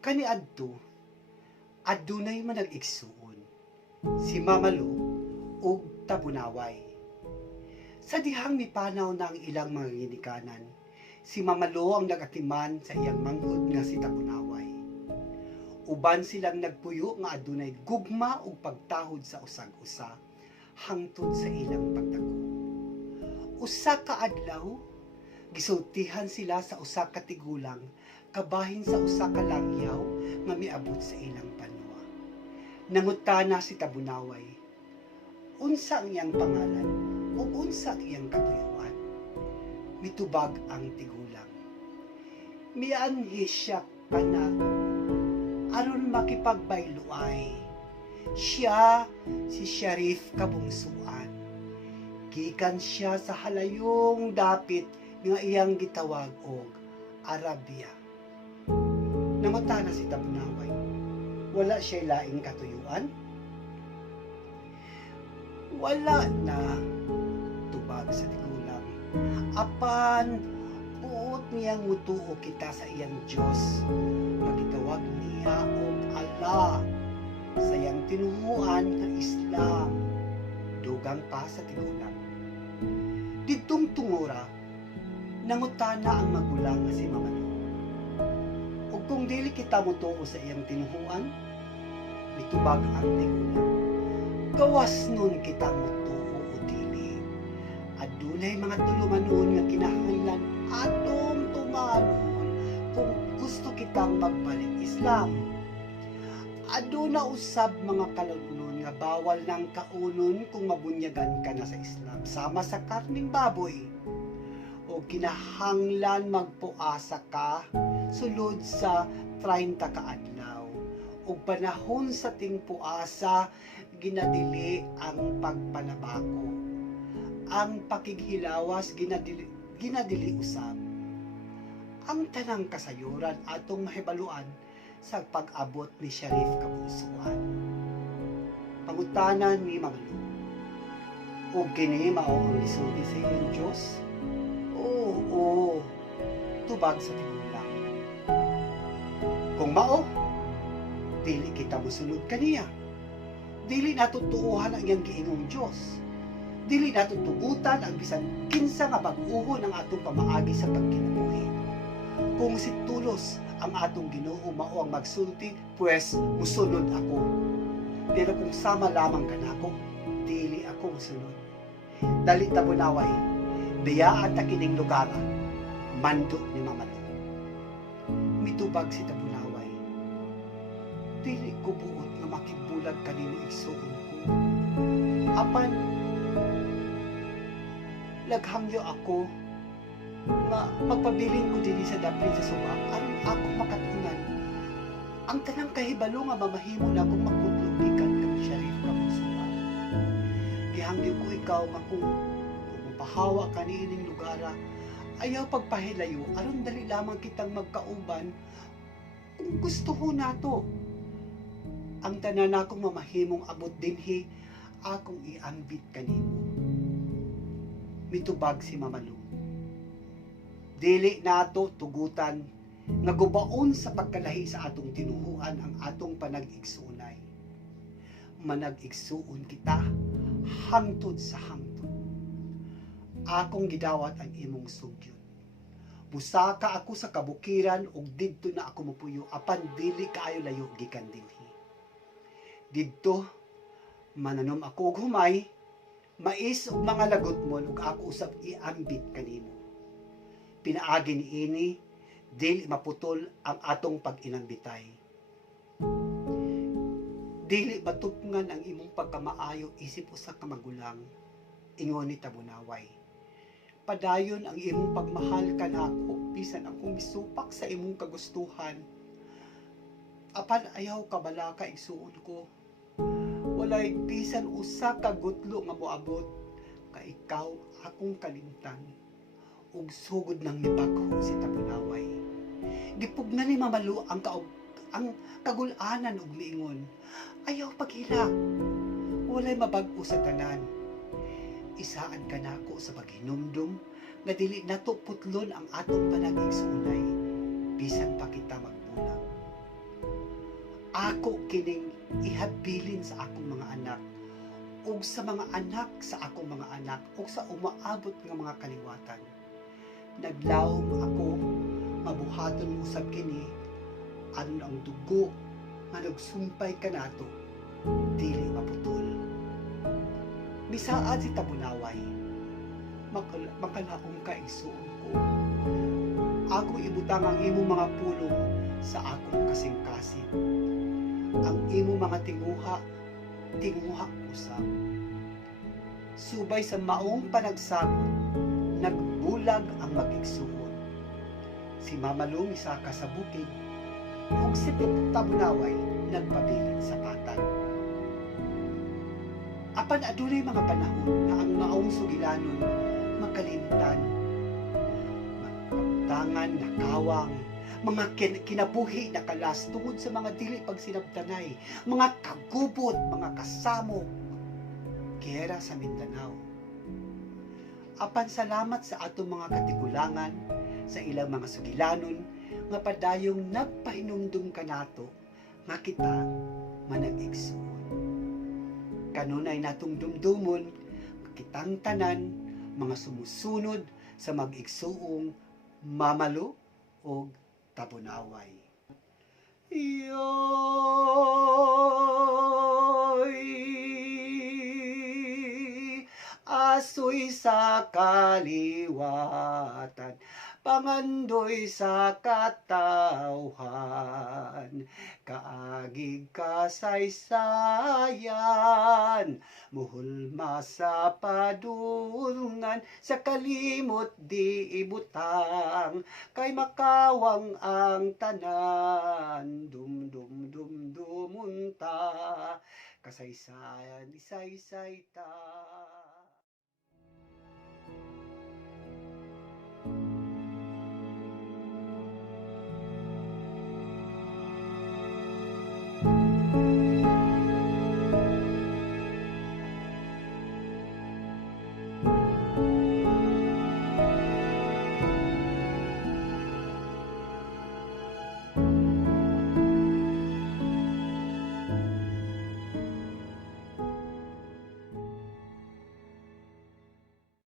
Kaniadto adunay manag-igsuon, si Mamalo ug Tabunaway. Sa dihang mipanaw na ang ilang mga ginikanan, si Mamalo ang nagatiman sa iyang manghod nga si Tabunaway. Uban silang nagpuyo nga adunay gugma ug pagtahod sa usag-usa hangtod sa ilang pagdako. Usa ka adlaw, gisultihan sila sa usa ka tigulang kabahin sa usa ka langyaw nga miabot sa ilang banwa. Nangutana si Tabunaway, unsa ang iyang pangalan ug unsa ang iyang katuyuan? Mitubag ang tigulang, mianhi siya kanako aron makipagbayloay. Siya si Sheriff Kabungsuan. Gikan siya sa halayong dapit nga iyang gitawag og Arabia. Namata na si Tabunaway. Wala siya laing katuyuan? Wala na, tubag sa tigulang. Apan, buot niyang mutuo kita sa iyang Diyos. Magitawag niya og Allah sa iyang tinuhuan nga Islam. Dugang pa sa tigulang. Didtong tungora, nangutana ang magulang nga si Mamalo. Ug kung dili kita mutuo sa iyang tinuhuan, mitubag ang tigulang. Gawas nun kita mutuo o dili. Adunay mga tulumanon nga kinahanglan atong tumanon kung gusto kitang magbalik Islam. Aduna usab mga kalunon nga bawal ng kaunon kung mabunyagan ka na sa Islam sama sa karning baboy. O kinahanglan magpuasa ka sulod sa 30 ka adlaw. O panahon sa ting puasa ginadili ang pagpanabako. Ang pakighilawas ginadili usab. Ang tanang kasayuran atong mahibaluan sa pag-abot ni Sheriff Kabungsuan. Pangutanan ni Mamalo, o kini mao ang lisulti sa iyong Diyos? Oo, tubag sa tigulang. Kung mao, dili kita mosunod kaniya. Dili natutuuhan ang iyang giingong Diyos. Dili natutugutan ang bisan kinsa nga bag-uhon ang atong pamaagi sa pagkinabuhi. Kung si tulos ang atong Ginoo mao ang magsulti, pues musunod ako. Pero kung sama lamang kanako, dili ako musunod. Dali Tabunaway, biyaan ta kining lugar, mando ni Mamalo. Mitubag si Tabunaway, dili ko buot nga makibulag kanino igsuon ko. Apan, laghangyo ako nga magpabilin ko dili sa dapli sa suba aron ako makatunan ang tanang kahibalo nga mamahimo na akong magkutlog gikan kang Sheriff Kabungsuan. Gihangyo ko ikaw nga kung mapahawa ka niining lugara, ayaw pagpahilayo aron dali lamang kitang magkauban kung gusto ko nato. Ang tanan akong mamahimong abot dinhi akong iambit kanimo. Mitubag si Mamalo, dili nato tugutan nga gubaon sa pagkalahi sa atong tinuhuan ang atong panag-igsuonay. Manag-igsuon kita hangtod sa hangtod. Akong gidawat ang imong sugyon. Busaka ako sa kabukiran ug didto na ako mopuyo apan dili kaayo layo gikan dinhi. Didto mananom ako og humay, mais ug mga lagot mo ug ako usab iambit kanimo. Pinaagi niini dili maputol ang atong pag-inambitay. Dili matupngan ang imong pagkamaayo isip usa ka magulang, ingon ni Tabunaway. Padayon ang imong pagmahal kanako bisan akong misupak sa imong kagustuhan. Apan ayaw ka bala ka igsuon ko. Walay bisan usa ka gutlo nga moabot ka ikaw akong kalimtan. Ug sugod nang nipagho si Tabunaway. Gipugna ni Mamalo ang kagulanan ug miingon, ayaw paghilak. Walay mabag-o sa tanan. Isaan ka nako sa paghinumdum nga dili nato putlon ang atong panag-igsuonay bisan pa kita magbulag. Ako kining ihabilin sa akong mga anak ug sa mga anak sa akong mga anak ug sa umaabot nga mga kaliwatan. Naglawom ako mabuhaton mo usab kini aron ang dugo nga nagsumpay kanato dili maputol. Misaad si Tabunaway, makalaom ka isuon ko. Ako ibutang ang imong mga pulong sa akong kasing-kasing. Ang imong mga tinguha usab. Subay sa maong panagsabot, nagbulag ang mag-igsuon. Si Mama Lu misaka sa bukid, ug si Tabunaway nagpabilin sa patag. Apan adunay mga panahon na ang maong sugilanon makalimtan, magpagtangan, nakawang, mga kinabuhi na kalas tungod sa mga dili pagsinabtanay, mga kagubot, mga kasamo, gera sa Mindanao. Apan salamat sa atong mga katigulangan, sa ilang mga sugilanon, nga padayong nagpahinumdum kanato, nga kita manag-igsuon. Kanunay natong dumdumon, kitang tanan, mga sumusunod sa mag-igsuong Mama Lu o Tabunaway. Yoy, asoy sa kaliwatan, pangandoy sa katawhan, kaagig kasaysayan, muhulma sa padulngan, sa kalimot di ibutang, kay makawang ang tanan, dum dumunta, kasaysayan isaysay ta.